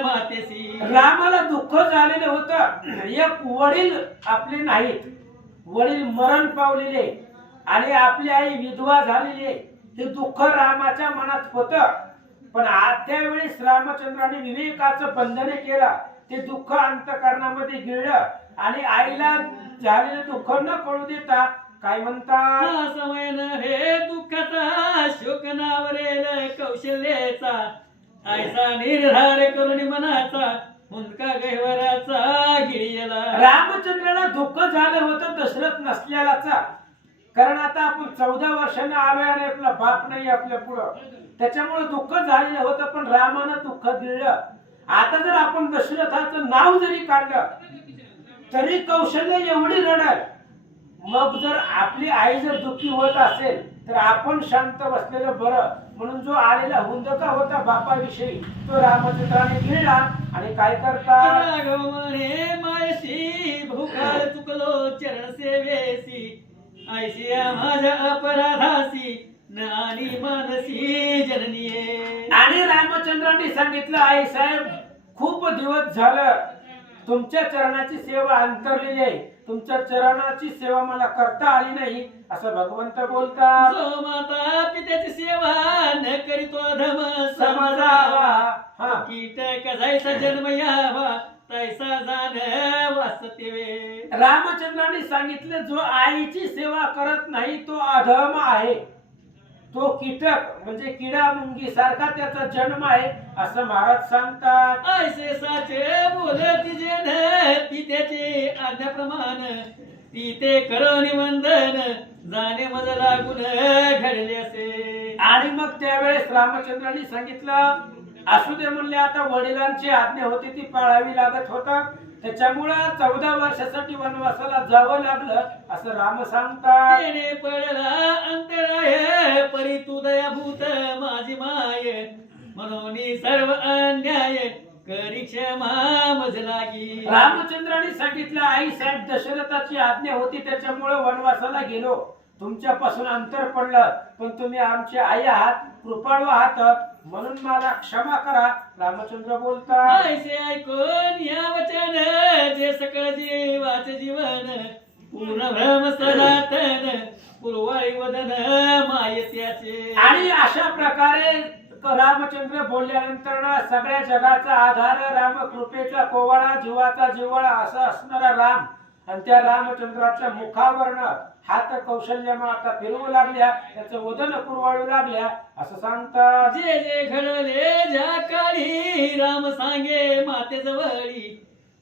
मातेसी. रामाला दुःख झालेलं होतं. एक वडील आपले नाहीत, वडील मरण पावलेले आणि आपली आई विधवा झालेली. हे दुःख रामाच्या मनात होतं. पण त्यावेळेस रामचंद्राने विवेकाचं बंधन केलं. ते दुःख अंतःकरणामध्ये गिळलं आणि आईला झालेलं दुःख न कळू देता काय म्हणतात, हा समय नव्हे दुःखाचा शोक नावरेल कौशल्याचा, ऐसा निर्धार करून मनाचा हुंदका गैवराचा गिळला. रामचंद्राला दुःख झालं होतं दशरथ नसल्याचा. कारण आता आपण 14 वर्षांनी आलोय आणि आपला बाप नाही आपल्या पुढं, त्याच्यामुळे दुःख झालेलं होतं. पण रामानं दुःख गिळलं. आता जर आपण दशरथाचं नाव जरी काढलं तरी कौशल्य एवढी रडल. मग जर आपली आई जर दुःखी होत असेल तर आपण शांत बसलेलं बरं. म्हणून जो आलेला हुंदका होता बापाविषयी तो रामचंद्राने गिळला. आणि काय करतात, राघव म्हणे मायशी भूकाळ चुकलो चरण सेवेसी, ऐशिया माझ्या अपराधासी न आणि मानसी जननीये. आणि रामचंद्रांनी सांगितलं, आई साहेब खूप दिवस झालं तुमच्या चरणाची सेवा अंतरलेली आहे, तुमच्या चरणाची सेवा मला करता आली नाही असं भगवंत बोलतात. जो माता पित्याची सेवा न करीतो अधम समजावा. हा. कीटक जायचा जन्म यावा तैसा जाण वास्तवे. रामचंद्रांनी सांगितलं, जो आईची सेवा करत नाही तो अधम आहे, तो कीटक म्हणजे किडा मुंगी सारखा त्याचा जन्म आहे असं महाराज सांगतात. ऐसे साचे बोलती जेन पित्याचे आज्ञाप्रमाण, पिते करोनी वंदन जाणे मज लागून घडले असे. आणि मग त्यावेळेस रामचंद्रांनी सांगितलं, असू दे म्हणले, आता वडिलांची आज्ञा होती ती पाळावी लागत होता. त्याच्यामुळं 14 वर्षासाठी वनवासाला जावं लागलं असं राम सांगतात. तेने पडला अंतराय परी तू दयाभूत माझी माय, म्हणून सर्व अन्याय करी क्षमा मज लागी. रामचंद्रांनी सांगितलं, आई साहेब दशरथाची आज्ञा होती त्याच्यामुळे वनवासाला गेलो, तुमच्यापासून अंतर पडलं, पण तुम्ही आमचे आई आहात, कृपाळू आहात, म्हणून मला क्षमा करा. रामचंद्र बोलतात, ऐसे ऐकून या वचन जे सकळ जीवाचे जीवन, पूर्ण भ्रम सनातन पूर्वाळी वदन माय त्याचे. आणि अशा प्रकारे रामचंद्र बोलल्यानंतर ना सगळ्या जगाचा आधार राम, कृपेचा कोवाळा, जीवाचा जिव्हाळा असा असणारा राम आणि त्या रामचंद्राच्या मुखावरनं हात कौशल्य माता फिरवू लागल्या, त्याचं वदन कुरवाळू लागल्या असं सांगतात. जे जे घडले ज्या काळी राम सांगे माते जवळी,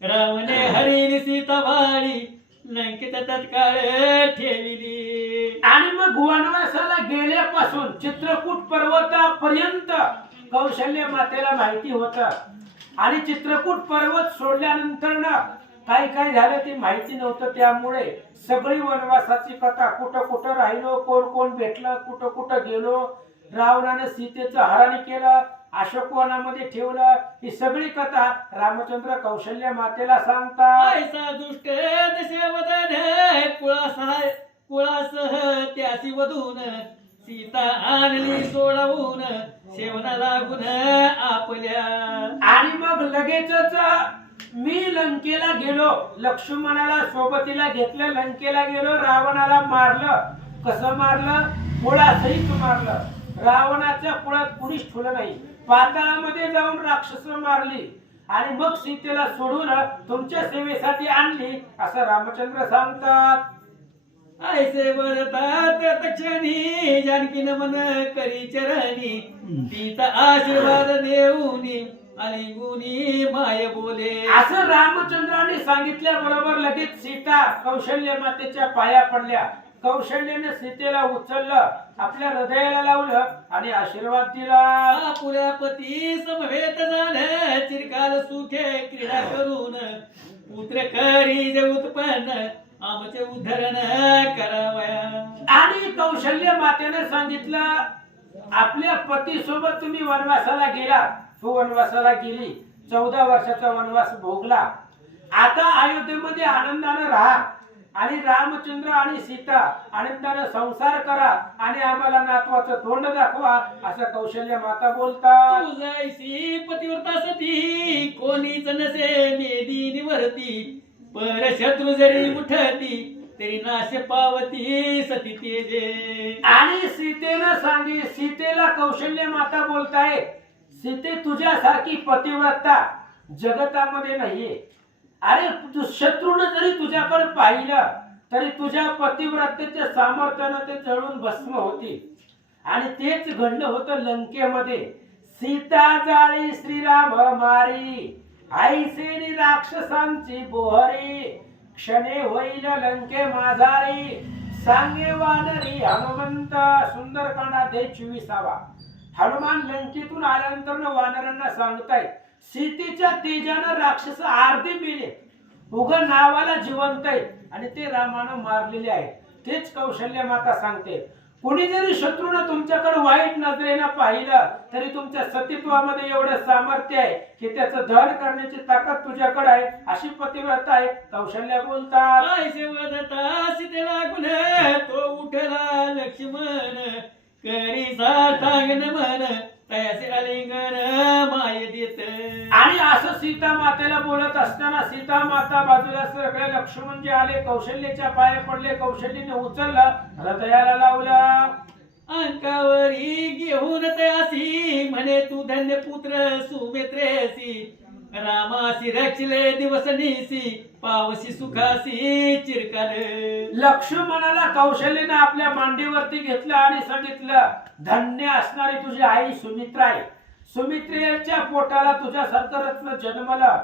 रावणे हरिणी सीता वाळी लंकित तत्काळ ठेविली. आणि मग वनवासाला गेल्यापासून चित्रकूट पर्वतापर्यंत कौशल्य मातेला माहिती होतं. आणि चित्रकूट पर्वत सोडल्यानंतर ना काय काय झालं ते माहिती नव्हतं. त्यामुळे सगळी वनवासाची कथा, कुठं कुठं राहिलो, कोण कोण भेटलं, कुठं कुठं गेलो, रावणाने सीतेचं हरण केलं, अशोकवनामध्ये ठेवलं, ही सगळी कथा रामचंद्र कौशल्य मातेला सांगतात. ऐसा दुष्ट दशवदन कुळासह त्यासी वधून, सीता आणली सोडवून सेवना लागून आपल्या. आणि मग लगेचच मी लंकेला गेलो, लक्ष्मणाला सोबतीला घेतलं, लंकेला गेलो, रावणाला मारलं. कसं मारलं? कुळासहित मारलं. रावणाच्या कुळात कुणीच ठेवलं नाही. पाताळामध्ये जाऊन राक्षस मारली आणि मग सीतेला सोडून तुमच्या सेवेसाठी आणली असं रामचंद्र सांगतात. ऐसे बोलतात तक्षणी जानकी नमन करी चरणी, सीता आशीर्वाद देऊनी अलिंगुनी माय बोले. असं रामचंद्राने सांगितल्याबरोबर लगेच सीता कौशल्य मातेच्या पाया पडल्या. कौशल्याने सीतेला उचललं, आपल्या हृदयाला लावलं आणि आशीर्वाद दिला. आपुल्या पती समवेत झालं चिरकाल सुखे क्रीडा करून, पुत्र करी जे उत्पन्न आमचे उद्धरण करावया. आणि कौशल्य मातेने सांगितलं, आपल्या पती सोबत तुम्ही वनवासाला गेला, तो वनवासाला गेली, 14 वर्षाचा वनवास भोगला. आता अयोध्येमध्ये आनंदाने राहा आणि रामचंद्र आणि सीता आनंदाने संसार करा आणि आम्हाला नातवाचं तोंड दाखवा असं कौशल्य माता बोलतात. तू जायसी पतिव्रता सती, कोणीच नसे मेदी निवर्ती, पर शत्रू जरी उठती तरी नाश पावती सती तेजे. आणि सीतेला कौशल्य माता बोलताय, सीते तुझ्यासारखी पतिव्रता जगतामध्ये नाहीये. अरे शत्रूने जरी तुझ्याकडे पाहिलं तरी तुझ्या पतिव्रतेच्या सामर्थ्यानं ते जळून भस्म होती. आणि तेच घडलं होतं लंकेमध्ये. सीता जाळी श्रीराम मारी, आईसेनी राक्षसांची बोहरी, क्षणे होईल लंके माझारी, सांगे वानरी हनुमंत. सुंदरकांड अध्याय 24. हनुमान लंकेतून आल्यानंतर वानरांना सांगतायत सीतेच्या तेजानं राक्षस अर्धे मेले, उग नावाला जिवंत आहेत आणि ते रामानं मारलेले आहेत. तेच कौशल्य माता सांगते, कोणी जरी शत्रूनं तुमच्याकडे वाईट नजरेनं पाहिलं तरी तुमच्या सतीत्वामध्ये एवढं सामर्थ्य आहे की त्याचं धन करण्याची ताकद तुझ्याकडे आहे. अशी पतिव्रता आहे. कौशल्य बोलतात, आयसे वदता सीतेला गुण तो उठला लक्ष्मण, करी साठांगण मन तयासे आलिंगन माय देत. आणि असं सीता मातेला बोलत असताना सीता माता बाजूला सगळे लक्ष्मण जे आले कौशल्याच्या पाया पडले. कौशल्यने उचललं, हृदयाला लावलं. अंकावरी घेऊन तयासी म्हणे तू धन्य पुत्र सुमित्रेसी, रामासी रक्षले दिवस निसी पावसी सुखासी चिरकाल. लक्ष्मणाला कौशल्याने आपल्या मांडीवरती घेतलं आणि सांगितलं, धन्य असणारी तुझी आई सुमित्रा आहे. सुमित्रेच्या पोटाला तुझ्यासारखं रत्न जन्मलं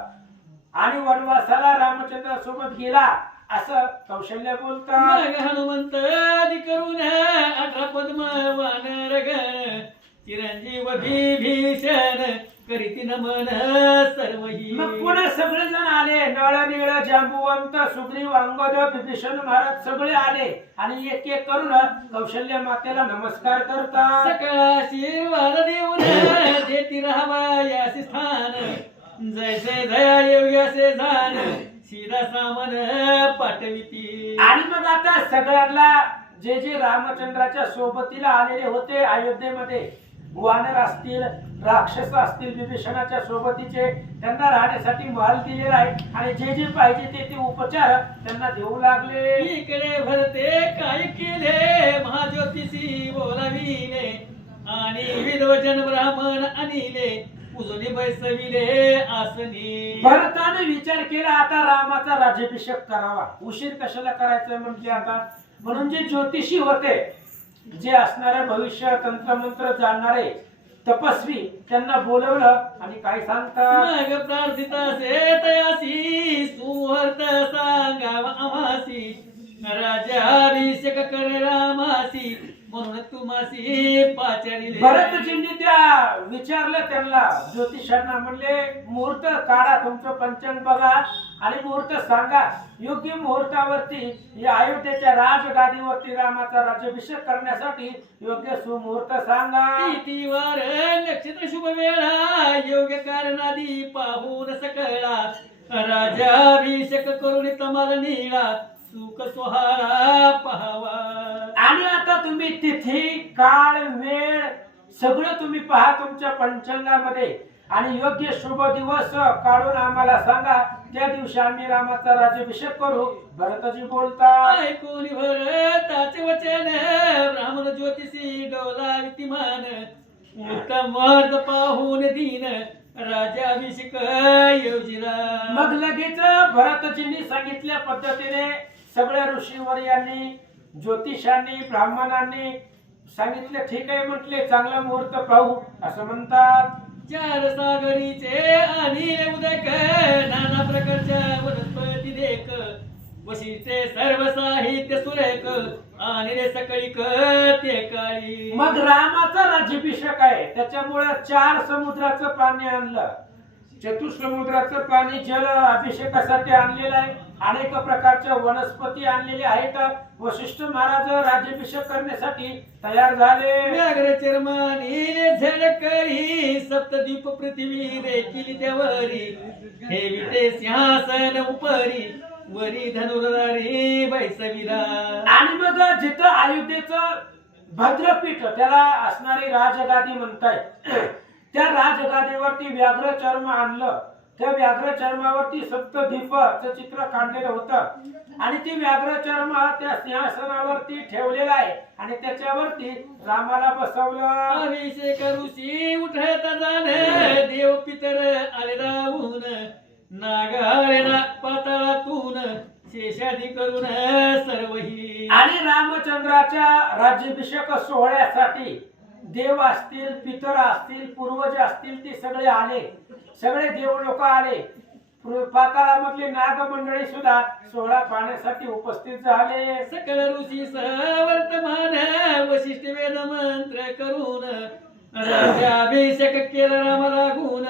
आणि वनवासाला रामचंद्र सोबत गेला. असं कौशल्य बोलतात. मग हनुमंत आदि करून 18 पद्म वानर गण, चिरंजीव विभीषण करीती नमन सर्वही. मग पुढे सगळेजण आले. नळ नीळ जांबुवंत सुग्रीव अंगद विभीषण महाराज सगळे आले आणि एक एक करून कौशल्य मातेला नमस्कार करतात. सकळ आशीर्वाद देऊन देती राहावा यासी स्थान, जैसे दया योग्यासे जाण सीधा सामन पाठविती. आणि मग आता सगळ्यांना जे जे रामचंद्राच्या सोबतीला आलेले होते अयोध्येमध्ये, वानर असतील राक्षस असतील विभीषणाच्या सोबतीचे, त्यांना राहण्यासाठी महल दिलेला आहे आणि जे जे पाहिजे ते ते उपचार त्यांना देऊ लागले. इकडे भरते काय केले महाज्योतिषी बोलाविले, आणि विलोचन ब्राह्मण अनिले पूजने बैसविले आसनी. भरताने विचार केला आता रामाचा राज्याभिषेक करावा. उशीर कशाला करायचा म्हणजे आता, म्हणून जे ज्योतिषी होते, जे असणारे भविष्य तंत्रमंत्र जाणणारे तपस्वी, त्यांना बोलवलं आणि काय सांगतात. मग प्रार्थितासे तयासी सुमुहूर्त सांगावा आम्हासी, राजाभिषेक करे रामासी म्हणून तुम्हासी पाचारिले. भरतजींनी त्या विचारलं त्यांना, ज्योतिषांना म्हणले मुहूर्त काढा, तुमचं पंचांग बघा आणि मुहूर्त सांगा. योग्य मुहूर्तावरती या अयोध्येच्या राजगादीवरती रामाचा राज्याभिषेक करण्यासाठी योग्य सुमुहूर्त सांगा. किती वार नक्षत्र शुभ वेळा योग्य कारणादी पाहून सकळा, राजाभिषेक करून तमाल नीळा सुख सोहळा पाहावा. आणि आता तुम्ही तिथी काळ वेळ सगळं तुम्ही पहा तुमच्या पंचांगामध्ये आणि योग्य शुभ दिवस काढून आम्हाला सांगा. त्या दिवशी आम्ही रामाचा राज्याभिषेक करू. भरतजी बोलतात, ऐकून भरताचे वचन ब्राह्मण ज्योतिषी डोला विद्यमान, उत्तम वर्ध पाहून दीन राजाभिषेक योजिला. मग लगेच भरतजींनी सांगितल्या पद्धतीने सगळ्या ऋषीवर्यांनी ज्योतिषांनी ब्राह्मणांनी सांगितलं. ठीक आहे म्हटले, चांगला मुहूर्त पाहू असं म्हणतात. 4 सागरीचे आणि उदक नाना प्रकारच्या वनस्पती देख, वशीचे सर्व साहित्य सुरेख आणि रे सकळीक ते काळी. मग रामाचा राज्याभिषेक आहे, त्याच्यामुळे 4 समुद्राचं पाणी आणलं. चतुसमुद्राचं पाणी जल अभिषेकासाठी आणलेलं आहे. अनेक प्रकारच्या वनस्पती आणलेल्या आहेत. वशिष्ठ महाराज राज्याभिषेक करण्यासाठी तयार झाले. व्याघ्र चर्मानीले झळकरी सप्तद्वीप पृथ्वी रेखिली त्यावरी, ठेविते सिंहासन उपरी वरी धनुर्धारी बैसविला. आणि मग जिथं अयोध्येचं भद्रपीठ त्याला असणारी राजगादी म्हणतायत, त्या राजगादीवरती व्याघ्र चर्म आणलं त्या व्याघ्र चर्मावरती सप्तद्वीपचं चित्र काढलेलं होतं आणि ती व्याघ्र चर्म त्या सिंहासनावरती ठेवलेला आहे आणि त्याच्यावरती रामाला बसवलं. अभिषेक ऋषी उठत जाणे देव पितर आले राहून नाग आले ना पाताळातून शेषादी करून सर्वही. आणि रामचंद्राच्या राज्याभिषेक सोहळ्यासाठी देव असतील, पितर असतील, पूर्वज असतील, ते सगळे आले. सगळे देव लोक आले. पाताळामधले नागमंडळी सुद्धा सोहळा पाहण्यासाठी उपस्थित झाले. सकळ ऋषी वर्तमान वशिष्ठ वेद मंत्र करून राज्याभिषेक केला राम लागून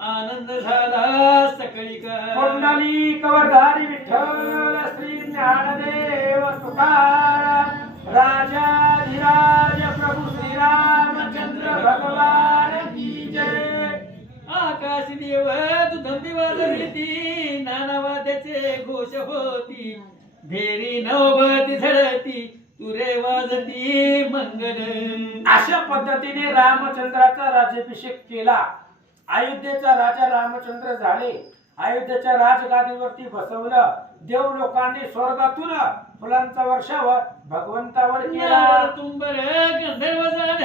आनंद झाला सकळी का. कुंडली कवरधारी विठ्ठल श्री ज्ञानदेव तुकाराम राजाधिराज प्रभू श्रीरामचंद्र भगवान की जय. आकाश देव दुधंबी वाजविती नाना वाद्याचे घोष होती भेरी नवभती झडती तुरे वाजती मंगल. अशा पद्धतीने रामचंद्राचा राज्याभिषेक केला. अयोध्येचा राजा रामचंद्र झाले. अयोध्येच्या राजगादीवरती बसवलं. देव लोकांनी स्वर्गातून फुलांचा वर्षाव भगवंतावर केला. तुंबर गंधर्व जाण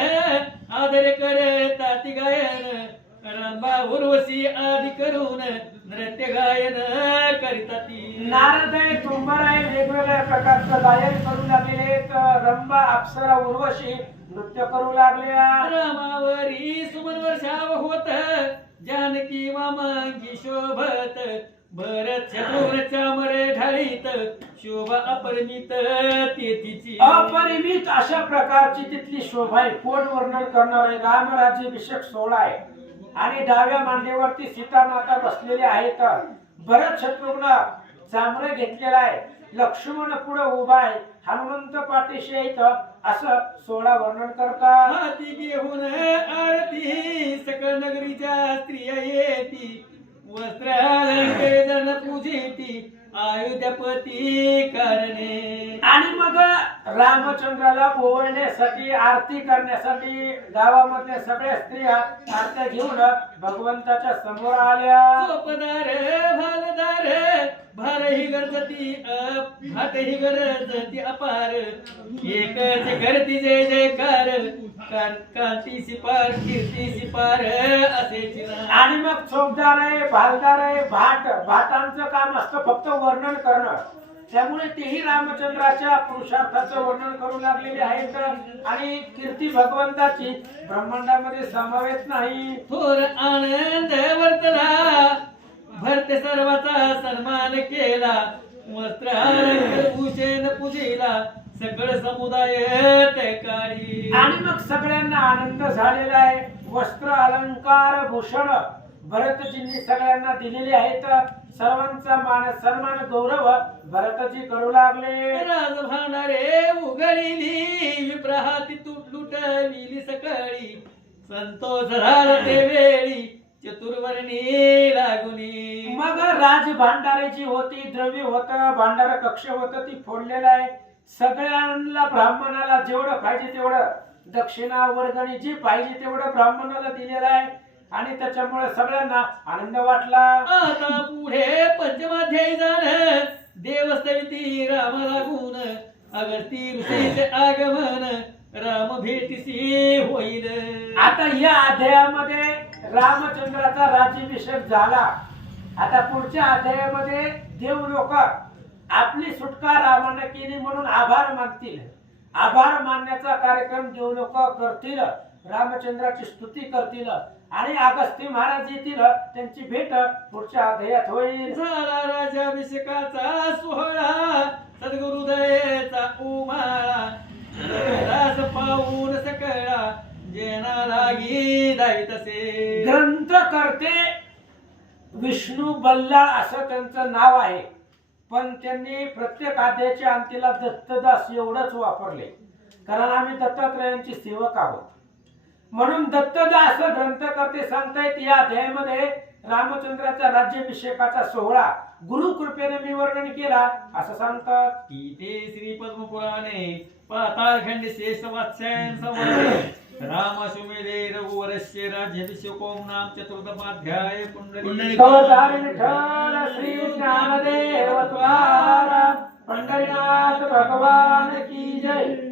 आदर करे ताती गायन रंबा उर्वशी आदी करून नृत्य गायन करीताती. नारद आहे, तुंबर आहे, वेगवेगळ्या प्रकारचं गायन करू लागले. रंबा, अप्सरा, उर्वशी नृत्य करू लागल्या. रामावरी सुमन वर्षाव होत जानकी वामांगी शोभत भरत शत्रुघ्नच्या मरे ढाळीत शोभा अपरिमित तेथीची. अपरिमित अशा प्रकारची तिथली शोभा आहे. कोण वर्णन करणार आहे. रामराज्याभिषेक सोहळा आहे आणि डाव्या मांडीवरती सीता माता बसलेली आहेत. भरत शत्रुघ्न चामरे घेतलेला आहे. लक्ष्मण पुढे उभा आहे. हनुमंत पाठीशी आहेत. असं सोहळा वर्णन करतात. हाती घेऊन आरती सकळ नगरीच्या स्त्रिया येती वस्त्रालंके जन पूजिती अयोध्यापती कारणे. आणि मग रामचंद्राला ओवळण्यासाठी, आरती करण्यासाठी गावामधल्या सगळ्या स्त्रिया आरत्या घेऊन भगवंताच्या समोर आल्या. चोपदार भालदार भारही गरजती भातही गरजती अपार एकच करती जय जयकार कांती सिपार कीर्ती सिपार असे. आणि मग चोपदार आहे, भालदार आहे, भाटांचं काम असतं फक्त वर्णन करणं. त्यामुळे तेही रामचंद्राच्या पुरुषार्थाचं वर्णन करू लागलेले आहेत. आणि कीर्ती भगवंताची ब्रह्मांडामध्ये समावेश नाही. थोर आनंद वर्तला भरत सर्वाचा सन्मान केला वस्त्र भूषण पूजिला सकळ समुदाय ते काळी. आणि मग सगळ्यांना आनंद झालेला आहे. वस्त्र, अलंकार, भूषण भरतजींनी सगळ्यांना दिलेले आहेत. सर्वांचा मान सन्मान गौरव भरतजी करू लागले. राजभांडारे उघडीली विप्रहाती लुटविली सकळी संतोष झाला ते वेळी चतुर्वर्णी लागुनी. मग राज भांडारे जी होती, द्रव्य होत, भांडार कक्ष होत, ती फोडलेलं आहे. सगळ्यांना ब्राह्मणाला जेवढं पाहिजे तेवढं दक्षिणा वर्गणी जी पाहिजे तेवढं ब्राह्मणाला दिलेलं आहे. आणि त्याच्यामुळे सगळ्यांना आनंद वाटला. आता पुढे पंचमाध्यायी जाण देवस्तविती राम लागून अगस्ती ऋषीचे आगमन राम भेटीसी होईल. आता या अध्यायामध्ये रामचंद्राचा राज्याभिषेक झाला. आता पुढच्या अध्यायामध्ये देव लोक आपली सुटका रामाने केली म्हणून आभार मानतील. आभार मानण्याचा कार्यक्रम देव लोक करतील. रामचंद्राची स्तुती करतील आणि अगस्ती महाराज येतील. त्यांची भेट पुढच्या अध्यायात होईल. झाला राज्याभिषेकाचा सोहळा सद्गुरुदयेचा उमाळा दास पाहून सकळा जेना लागी दाई तसे. ग्रंथ करते विष्णू बल्लाळ असं त्यांचं नाव आहे. पण त्यांनी प्रत्येक अध्यायाच्या अंतीला दत्तदास एवढंच वापरले. कारण आम्ही दत्तात्रयांची सेवक आहोत म्हणून दत्तदास ग्रंथकर्ते सांगतायत या अध्यायामध्ये रामचंद्राच्या राज्याभिषेकाचा सोहळा गुरु कृपेने मी वर्णन केला असं सांगतात. इथे श्री पद्मपुराणे पाताळखंड शेष वात्स्यायन संवत्सरे राम सुमेधे रघुवर परस्य राज्याभिषेकोम नाम चतुर्थमाध्याय पुंडलिक गौरधारी विठ्ठल श्री ज्ञानदेव तुकाराम पंढरीनाथ भगवान की जय.